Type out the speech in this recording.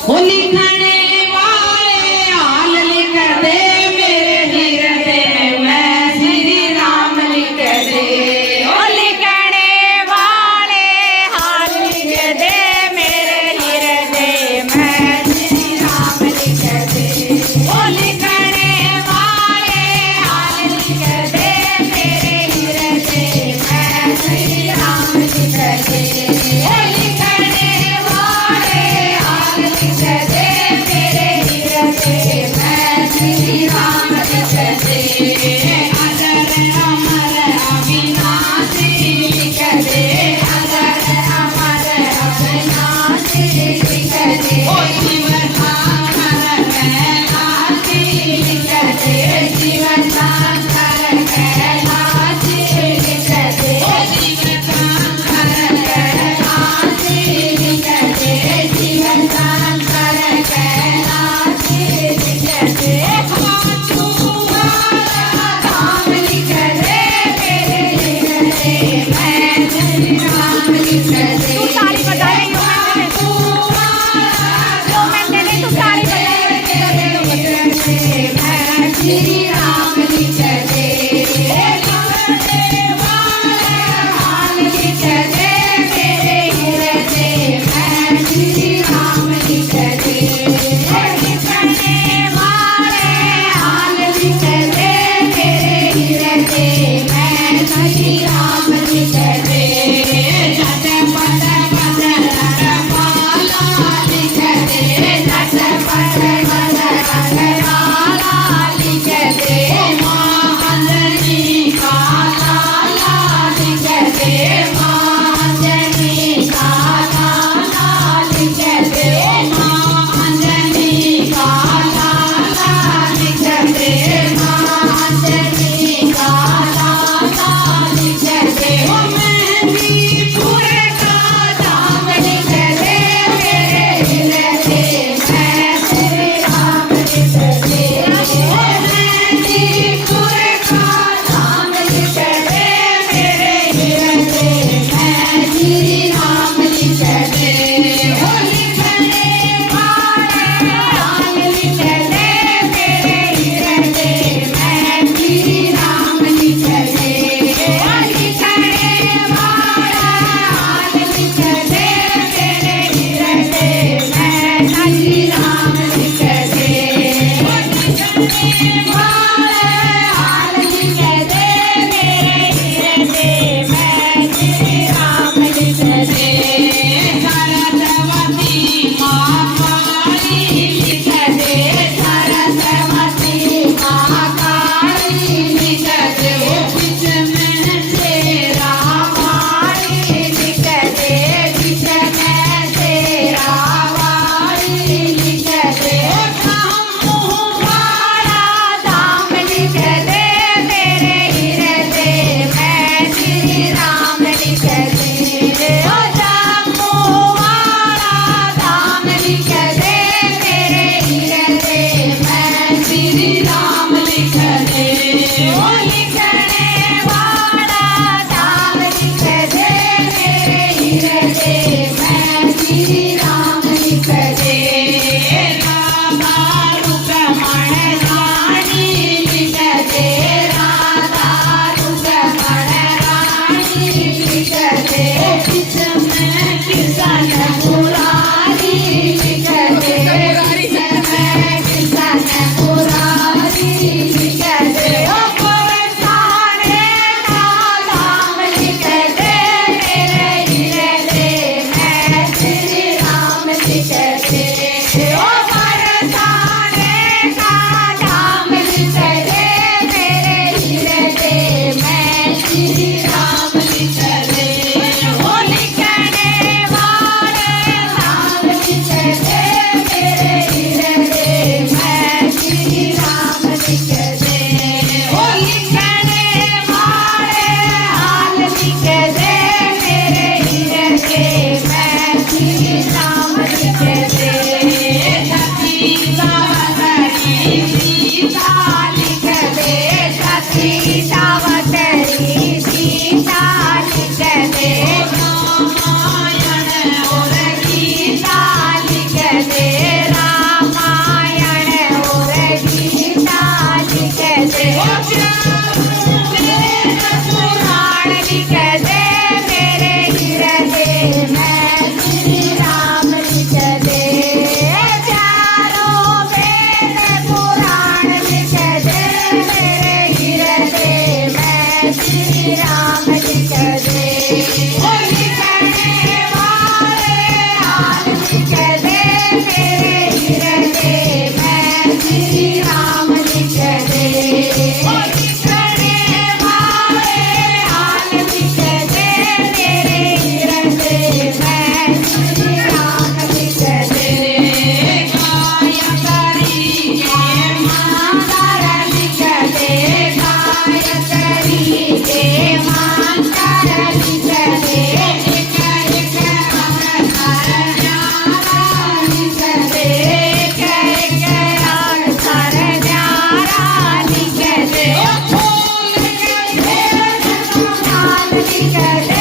ओ लिखने वाले हाल लिख दे मेरे हृदय में श्री राम लिख दे। ओ लिखने वाले हाल लिख दे मेरे हृदय में श्री राम लिख दे। ओ लिखने वाले हाल लिख दे मेरे हृदय में श्री राम लिख दे। ओ लिखने वाले हाल लिख दे मेरे हृदय में श्री राम लिख दे। अजर अमर अविनाशी लिख दे, अजर अमर अविनाशी लिख दे। ओ जीवन सागर कैलाशी लिख दे, जीवन सागर कैलाशी लिख दे। ओ जीवन सागर कैलाशी लिख दे, जीवन सागर कैलाशी लिख दे। खाटू वाला धाम लिख दे मेरे हृदय में श्री राम लिख दे। तू ताली बजा रही हो, खाटू वाला मैंने नहीं, तू ताली बजा रही मैं श्री राम लिख दे। लिखने वाले हाल लिख दे मेरे हृदय में श्री राम लिख दे। लिखने वाले हाल लिख दे मेरे हृदय में श्री राम लिख दे। झटपट बदल वाला लिख दे, झटपट बदल वाला लिख दे। माँ अंजनी का लाला लिख दे, माँ अंजनी का लाला लिख दे। माँ अंजनी का लाला लिख दे, माँ अंजनी का लाला लिख दे। ओ मेहंदीपुर का धाम लिख दे मेरे हृदय में श्री राम लिख दे। ओ मेहंदीपुर का धाम लिख दे मेरे हृदय में श्री राम लिख दे। ओ लिखने वाले हाल लिख दे मेरे हृदय में श्री राम लिख दे। ओ लिखने वाला हाल लिख दे मेरे हृदय में श्री राम लिख दे। ओ लिखने वाले हाल लिख दे मेरे हृदय में श्री राम लिख दे। सरस्वती माँ काली लिख दे, सरस्वती माँ काली लिख दे। बीच में तेरा वाणी लिख दे, बीच में तेरा वाणी लिख दे। ब्रह्म वाला धाम लिख दे मेरे हृदय में श्री राम लिख दे। ओ ब्रह्म वाला धाम लिख दे मेरे हृदय में श्री राम लिख दे। ओ लिखने वाला धाम लिख दे मेरे हृदय में श्री राम लिख दे। राधा रुक्मण रानी लिख दे, राधा रुक्मण रानी लिख दे। बीच में कृष्ण मुरारी लिख दे, बीच में कृष्ण मुरारी लिख दे। ओ बरसाने का धाम लिख दे मेरे हृदय में श्री राम लिख दे। ओ बरसाने का धाम लिख दे मेरे हृदय में श्री राम लिख दे। ओ लिखने वाले हाल लिख दे मेरे हृदय में श्री राम लिख दे। ओ लिखने वाले हाल लिख दे मेरे हृदय में श्री राम लिख दे। सती सावतरी सीता लिख दे, सती सावतरी सीता लिख दे। रामायण और गीता लिख दे। लिख दे